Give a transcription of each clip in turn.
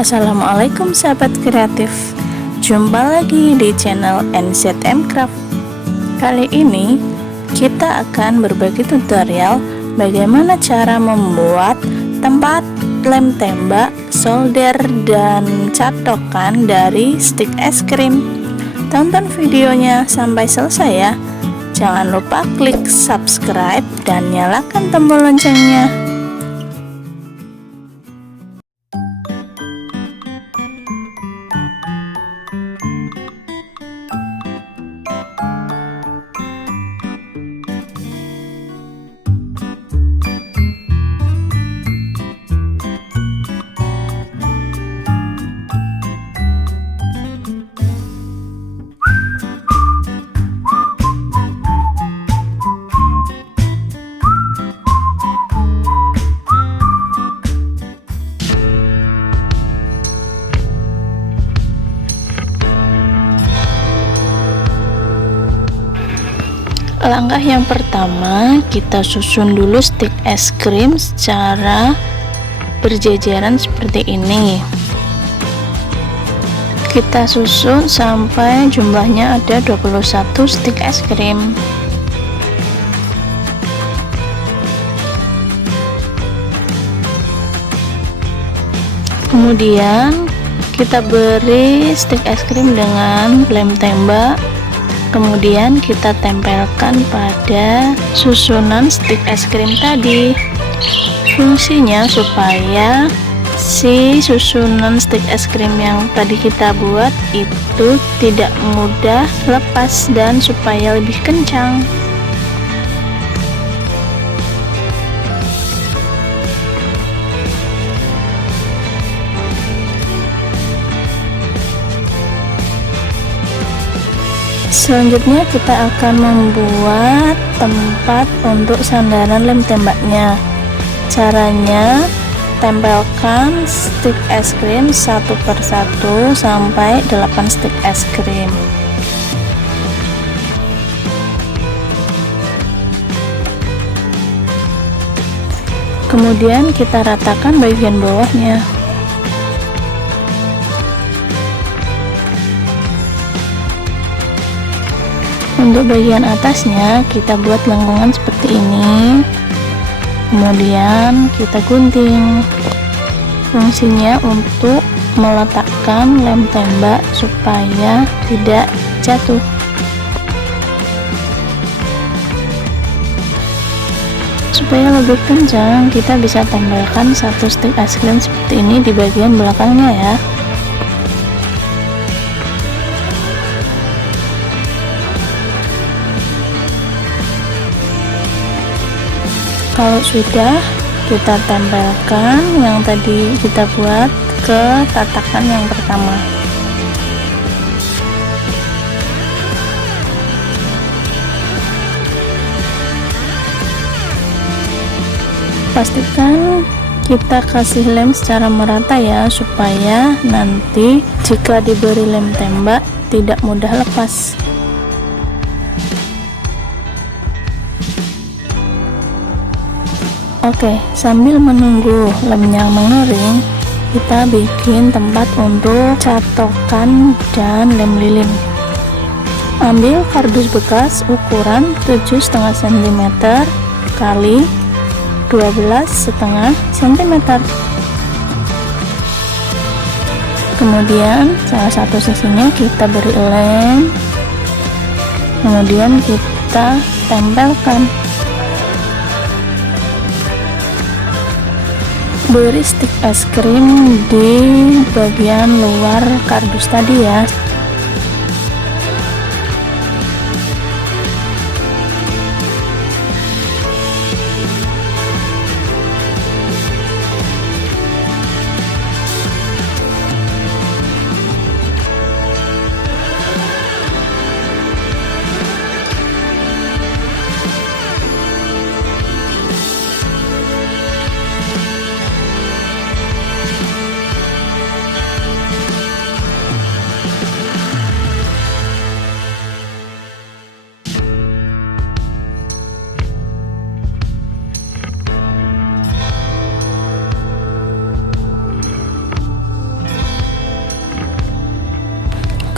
Assalamualaikum sahabat kreatif. Jumpa lagi di channel NZM Craft. Kali ini kita akan berbagi tutorial bagaimana cara membuat tempat lem tembak, solder, dan catokan dari stik es krim. Tonton videonya sampai selesai ya. Jangan lupa klik subscribe dan nyalakan tombol loncengnya. Langkah yang pertama, kita susun dulu stik es krim secara berjajaran seperti ini. Kita susun sampai jumlahnya ada 21 stik es krim. Kemudian kita beri stik es krim dengan lem tembak. Kemudian kita tempelkan pada susunan stik es krim tadi. Fungsinya supaya si susunan stik es krim yang tadi kita buat itu tidak mudah lepas dan supaya lebih kencang. Selanjutnya kita akan membuat tempat untuk sandaran lem tembaknya. Caranya, tempelkan stik es krim satu persatu sampai 8 stik es krim. Kemudian kita ratakan bagian bawahnya. Untuk bagian atasnya kita buat lengkungan seperti ini. Kemudian kita gunting. Fungsinya untuk meletakkan lem tembak supaya tidak jatuh. Supaya lebih kencang, kita bisa tempelkan satu stik es krim seperti ini di bagian belakangnya ya. Kalau sudah, kita tempelkan yang tadi kita buat ke tatakan yang pertama. Pastikan kita kasih lem secara merata ya, supaya nanti jika diberi lem tembak tidak mudah lepas. Oke, sambil menunggu lemnya mengering, kita bikin tempat untuk catokan dan lem lilin. Ambil kardus bekas ukuran 7,5 cm kali 12,5 cm. Kemudian salah satu sisinya kita beri lem, kemudian kita tempelkan. Beri stik es krim di bagian luar kardus tadi ya.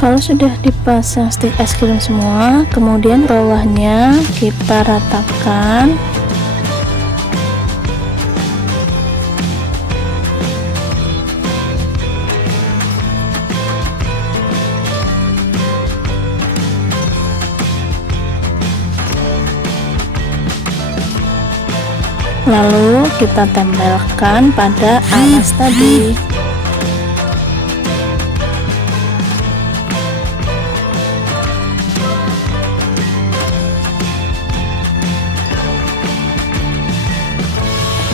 Kalau sudah dipasang stik es krim semua, kemudian bawahnya kita ratakan. Lalu kita tempelkan pada alas tadi.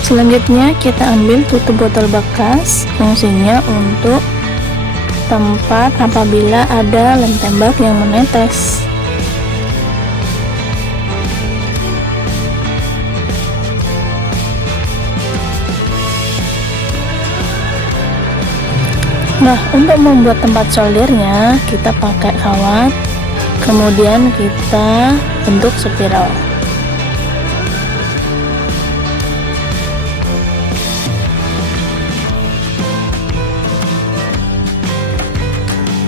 Selanjutnya kita ambil tutup botol bekas, fungsinya untuk tempat apabila ada lem tembak yang menetes. Nah, untuk membuat tempat soldernya kita pakai kawat, kemudian kita bentuk spiral.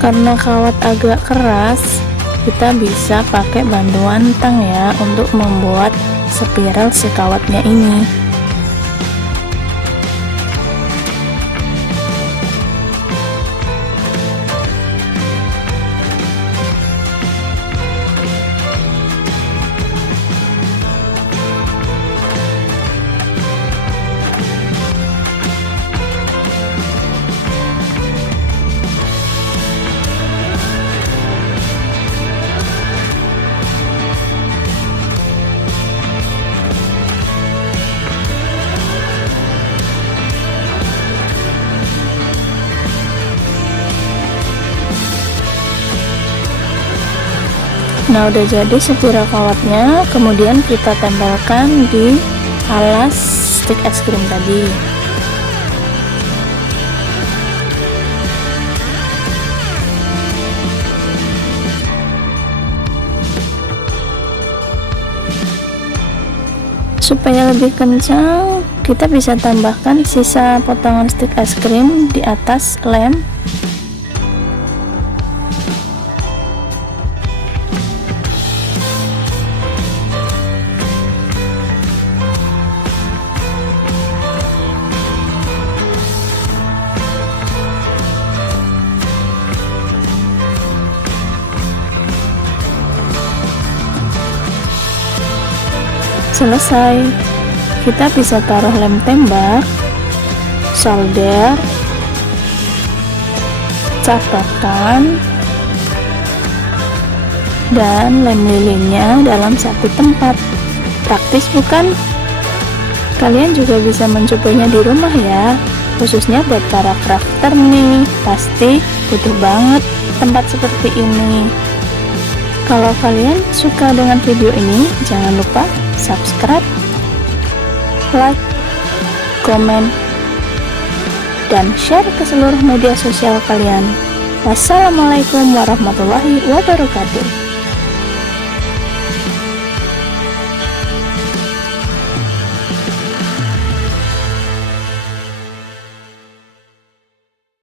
Karena kawat agak keras, kita bisa pakai bantuan tang ya untuk membuat spiral si kawatnya ini. Nah, udah jadi spiral kawatnya, kemudian kita tempelkan di alas stik es krim tadi. Supaya lebih kencang, kita bisa tambahkan sisa potongan stik es krim di atas lem. Selesai, kita bisa taruh lem tembak, solder, catakan, dan lem lilinnya dalam satu tempat. Praktis bukan? Kalian juga bisa mencobanya di rumah ya, khususnya buat para crafter nih, pasti butuh banget tempat seperti ini. Kalau kalian suka dengan video ini, jangan lupa subscribe, like, komen, dan share ke seluruh media sosial kalian. Wassalamualaikum warahmatullahi wabarakatuh.